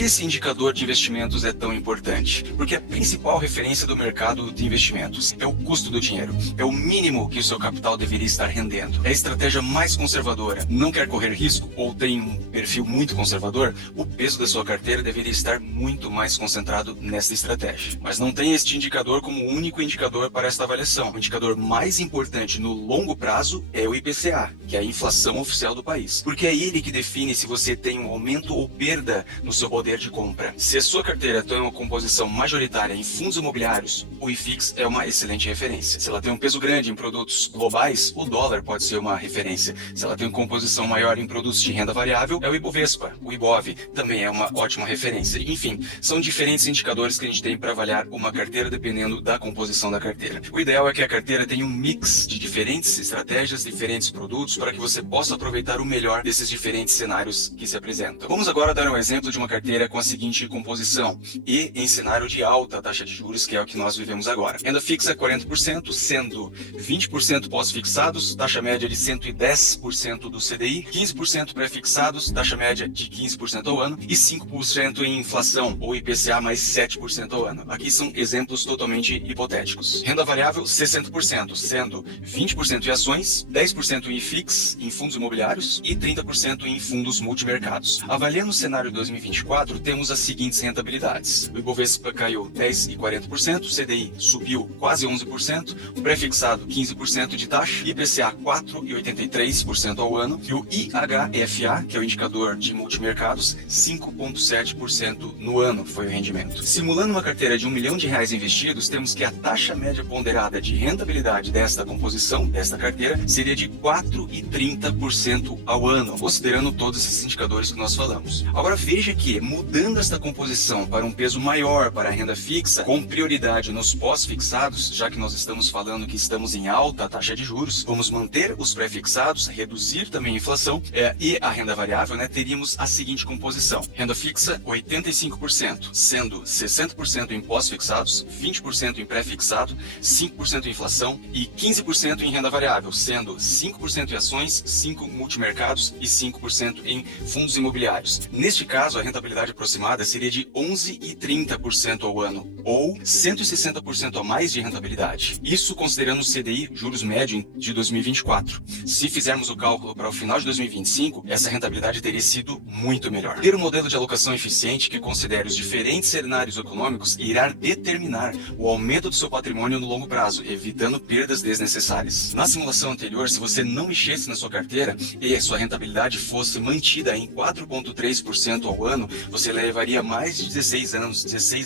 que esse indicador de investimentos é tão importante? Porque a principal referência do mercado de investimentos é o custo do dinheiro. É o mínimo que o seu capital deveria estar rendendo. É a estratégia mais conservadora. Não quer correr risco ou tem um perfil muito conservador? O peso da sua carteira deveria estar muito mais concentrado nessa estratégia. Mas não tem este indicador como único indicador para esta avaliação. O indicador mais importante no longo prazo é o IPCA, que é a inflação oficial do país. Porque é ele que define se você tem um aumento ou perda no seu poder de compra. Se a sua carteira tem uma composição majoritária em fundos imobiliários, o IFIX é uma excelente referência. Se ela tem um peso grande em produtos globais, o dólar pode ser uma referência. Se ela tem uma composição maior em produtos de renda variável, é o Ibovespa. O IBOV também é uma ótima referência. Enfim, são diferentes indicadores que a gente tem para avaliar uma carteira dependendo da composição da carteira. O ideal é que a carteira tenha um mix de diferentes estratégias, diferentes produtos, para que você possa aproveitar o melhor desses diferentes cenários que se apresentam. Vamos agora dar um exemplo de uma carteira com a seguinte composição e em cenário de alta taxa de juros, que é o que nós vivemos agora. Renda fixa 40%, sendo 20% pós-fixados, taxa média de 110% do CDI, 15% pré-fixados, taxa média de 15% ao ano e 5% em inflação ou IPCA mais 7% ao ano. Aqui são exemplos totalmente hipotéticos. Renda variável 60%, sendo 20% em ações, 10% em IFIX, em fundos imobiliários e 30% em fundos multimercados. Avaliando o cenário 2024, temos as seguintes rentabilidades. O Ibovespa caiu 10 e 40%, o CDI subiu quase 11%, o pré-fixado 15% de taxa, IPCA 4,83% ao ano e o IHFA, que é o indicador de multimercados, 5,7% no ano foi o rendimento. Simulando uma carteira de R$1 milhão investidos, temos que a taxa média ponderada de rentabilidade desta composição, desta carteira, seria de 4,30% ao ano, considerando todos esses indicadores que nós falamos. Agora veja que, mudando esta composição para um peso maior para a renda fixa, com prioridade nos pós-fixados, já que nós estamos falando que estamos em alta taxa de juros, vamos manter os pré-fixados, reduzir também a inflação e a renda variável, teríamos a seguinte composição. Renda fixa 85%, sendo 60% em pós-fixados, 20% em pré-fixado, 5% em inflação e 15% em renda variável, sendo 5% em ações, 5% multimercados e 5% em fundos imobiliários. Neste caso, a rentabilidade aproximada seria de 11,30% ao ano, ou 160% a mais de rentabilidade. Isso considerando o CDI, juros médio de 2024. Se fizermos o cálculo para o final de 2025, essa rentabilidade teria sido muito melhor. Ter um modelo de alocação eficiente que considere os diferentes cenários econômicos irá determinar o aumento do seu patrimônio no longo prazo, evitando perdas desnecessárias. Na simulação anterior, se você não mexesse na sua carteira e a sua rentabilidade fosse mantida em 4,3% ao ano, você levaria mais de 16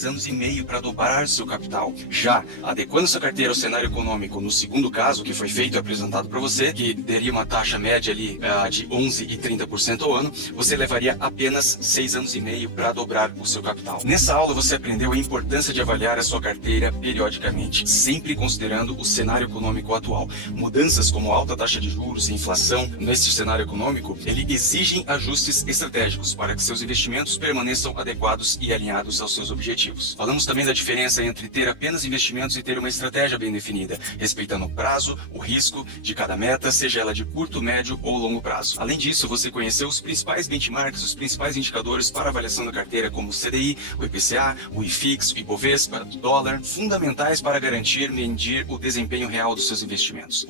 anos e meio para dobrar seu capital. Já adequando sua carteira ao cenário econômico, no segundo caso que foi feito e apresentado para você, que teria uma taxa média ali de 11,30% ao ano, você levaria apenas 6 anos e meio para dobrar o seu capital. Nessa aula você aprendeu a importância de avaliar a sua carteira periodicamente, sempre considerando o cenário econômico atual. Mudanças como alta taxa de juros e inflação nesse cenário econômico, ele exigem ajustes estratégicos para que seus investimentos permaneçam adequados e alinhados aos seus objetivos. Falamos também da diferença entre ter apenas investimentos e ter uma estratégia bem definida, respeitando o prazo, o risco de cada meta, seja ela de curto, médio ou longo prazo. Além disso, você conheceu os principais benchmarks, os principais indicadores para avaliação da carteira, como o CDI, o IPCA, o IFIX, o Ibovespa, o dólar, fundamentais para garantir e medir o desempenho real dos seus investimentos.